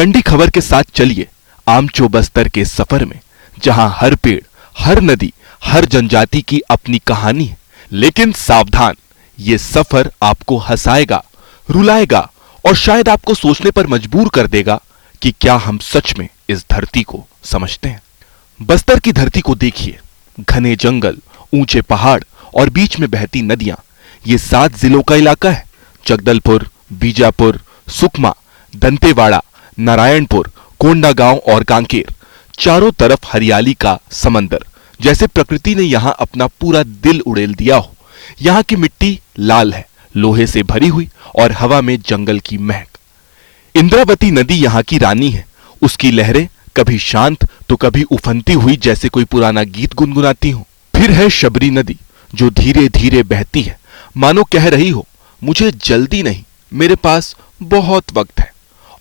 डंडी खबर के साथ चलिए आमचो बस्तर के सफर में, जहां हर पेड़, हर नदी, हर जनजाति की अपनी कहानी है। लेकिन सावधान, ये सफर आपको हंसाएगा, रुलाएगा और शायद आपको सोचने पर मजबूर कर देगा कि क्या हम सच में इस धरती को समझते हैं। बस्तर की धरती को देखिए, घने जंगल, ऊंचे पहाड़ और बीच में बहती नदियां। ये 7 जिलों का इलाका है। जगदलपुर, बीजापुर, सुकमा, दंतेवाड़ा, नारायणपुर, कोंडागांव और कांकेर, चारों तरफ हरियाली का समंदर, जैसे प्रकृति ने यहां अपना पूरा दिल उड़ेल दिया हो। यहां की मिट्टी लाल है, लोहे से भरी हुई, और हवा में जंगल की महक। इंद्रावती नदी यहां की रानी है। उसकी लहरें कभी शांत तो कभी उफनती हुई जैसे कोई पुराना गीत गुनगुनाती हो। फिर है शबरी नदी, जो धीरे धीरे बहती है, मानो कह रही हो, मुझे जल्दी नहीं, मेरे पास बहुत वक्त है।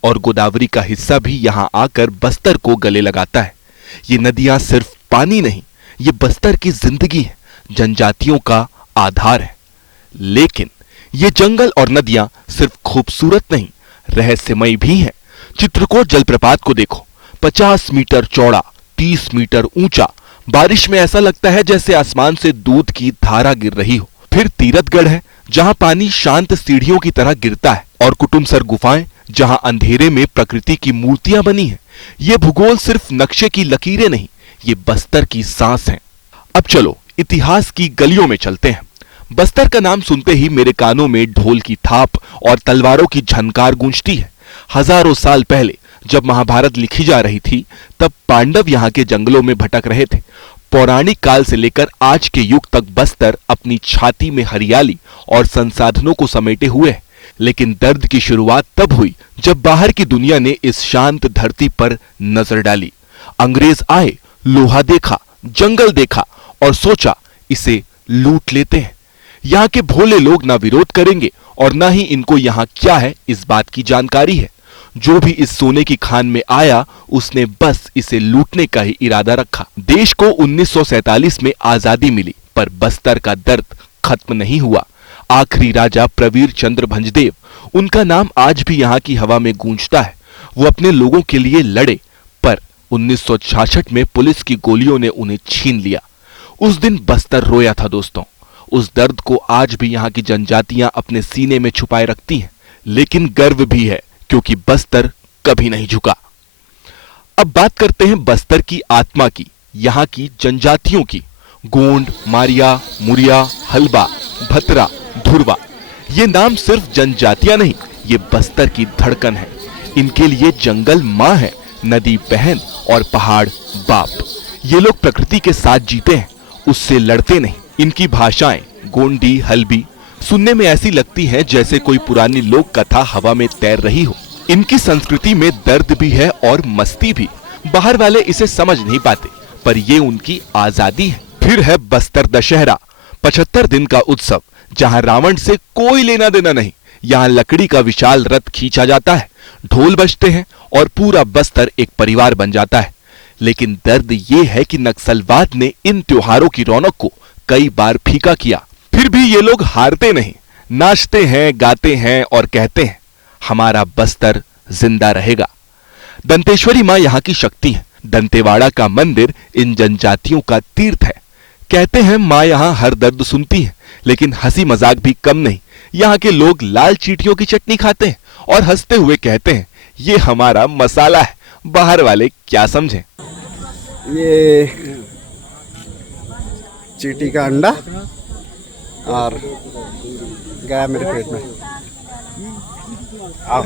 और गोदावरी का हिस्सा भी यहां आकर बस्तर को गले लगाता है। ये नदियां सिर्फ पानी नहीं, ये बस्तर की जिंदगी है, जनजातियों का आधार है। लेकिन ये जंगल और नदियां सिर्फ खूबसूरत नहीं, रहस्यमयी भी हैं। चित्रकोट जलप्रपात को देखो, 50 मीटर चौड़ा, 30 मीटर ऊंचा। बारिश में ऐसा लगता है जैसे आसमान से दूध की धारा गिर रही हो। फिर तीरथगढ़ है, जहां पानी शांत सीढ़ियों की तरह गिरता है, और कुटुमसर गुफाएं, जहां अंधेरे में प्रकृति की मूर्तियां बनी हैं। ये भूगोल सिर्फ नक्शे की लकीरें नहीं, ये बस्तर की सांस है। अब चलो इतिहास की गलियों में चलते हैं। बस्तर का नाम सुनते ही मेरे कानों में ढोल की थाप और तलवारों की झनकार गूंजती है। हजारों साल पहले जब महाभारत लिखी जा रही थी, तब पांडव यहाँ के जंगलों में भटक रहे थे। पौराणिक काल से लेकर आज के युग तक बस्तर अपनी छाती में हरियाली और संसाधनों को समेटे हुए है। लेकिन दर्द की शुरुआत तब हुई जब बाहर की दुनिया ने इस शांत धरती पर नजर डाली। अंग्रेज आए, लोहा देखा, जंगल देखा और सोचा इसे लूट लेते हैं। यहाँ के भोले लोग ना विरोध करेंगे और ना ही इनको यहाँ क्या है इस बात की जानकारी है। जो भी इस सोने की खान में आया, उसने बस इसे लूटने का ही इरादा रखा। देश को 1947 में आजादी मिली, पर बस्तर का दर्द खत्म नहीं हुआ। आखिरी राजा प्रवीर चंद्र भंजदेव, उनका नाम आज भी यहाँ की हवा में गूंजता है। वो अपने लोगों के लिए लड़े, पर 1966 में पुलिस की गोलियों ने उन्हें छीन लिया। उस दिन बस्तर रोया था दोस्तों। उस दर्द को आज भी यहाँ की जनजातियां अपने सीने में छुपाए रखती हैं। लेकिन गर्व भी है, क्योंकि बस्तर कभी नहीं झुका। अब बात करते हैं बस्तर की आत्मा की, यहाँ की जनजातियों की। गोंड, मारिया, मुरिया, हलबा, भतरा, धुरवा, ये नाम सिर्फ जनजातियां नहीं, ये बस्तर की धड़कन है। इनके लिए जंगल मां है, नदी बहन और पहाड़ बाप। ये लोग प्रकृति के साथ जीते हैं, उससे लड़ते नहीं। इनकी भाषाएं, गोंडी, हल्बी, सुनने में ऐसी लगती हैं जैसे कोई पुरानी लोक कथा हवा में तैर रही हो। इनकी संस्कृति में दर्द भी है और मस्ती भी। बाहर वाले इसे समझ नहीं पाते, पर ये उनकी आजादी है। फिर है बस्तर दशहरा, 75 दिन का उत्सव, जहां रावण से कोई लेना देना नहीं। यहाँ लकड़ी का विशाल रथ खींचा जाता है, ढोल बजते हैं और पूरा बस्तर एक परिवार बन जाता है। लेकिन दर्द ये है कि नक्सलवाद ने इन त्योहारों की रौनक को कई बार फीका किया। फिर भी ये लोग हारते नहीं, नाचते हैं, गाते हैं और कहते हैं, हमारा बस्तर जिंदा रहेगा। दंतेश्वरी मां यहाँ की शक्ति है। दंतेवाड़ा का मंदिर इन जनजातियों का तीर्थ है। कहते हैं मां यहाँ हर दर्द सुनती है, लेकिन हंसी मजाक भी कम नहीं। यहाँ के लोग लाल चींटियों की चटनी खाते हैं और हंसते हुए कहते हैं, ये हमारा मसाला है, बाहर वाले क्या समझें। ये चींटी का अंडा और गया मेरे पेट में। आओ।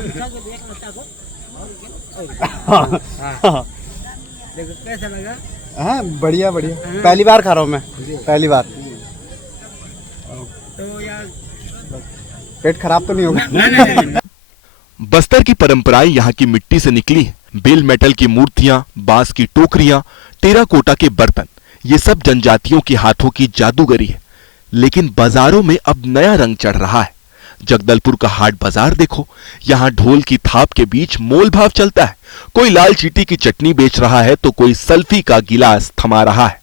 कैसा लगा? हाँ, बढ़िया बढ़िया। पहली बार खा रहा हूँ मैं, पहली बार। तो यार पेट खराब तो नहीं होगा? बस्तर की परंपराएं यहाँ की मिट्टी से निकली हैं। बेल मेटल की मूर्तियां, बांस की टोकरियां, टेराकोटा के बर्तन, ये सब जनजातियों के हाथों की जादूगरी है। लेकिन बाजारों में अब नया रंग चढ़ रहा है। जगदलपुर का हाट बाजार देखो, यहाँ ढोल की थाप के बीच मोल भाव चलता है। कोई लाल चींटी की चटनी बेच रहा है तो कोई सल्फी का गिलास थमा रहा है।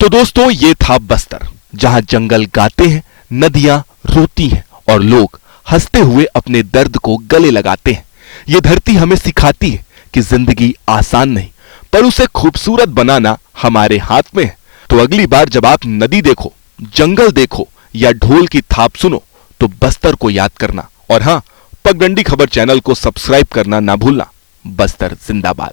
तो दोस्तों, ये था बस्तर, जहां जंगल गाते हैं, नदियां रोती हैं और लोग हंसते हुए अपने दर्द को गले लगाते हैं। ये धरती हमें सिखाती है कि जिंदगी आसान नहीं, पर उसे खूबसूरत बनाना हमारे हाथ में है। तो अगली बार जब आप नदी देखो, जंगल देखो या ढोल की थाप सुनो, तो बस्तर को याद करना। और हां, पगडंडी खबर चैनल को सब्सक्राइब करना ना भूलना। बस्तर जिंदाबाद।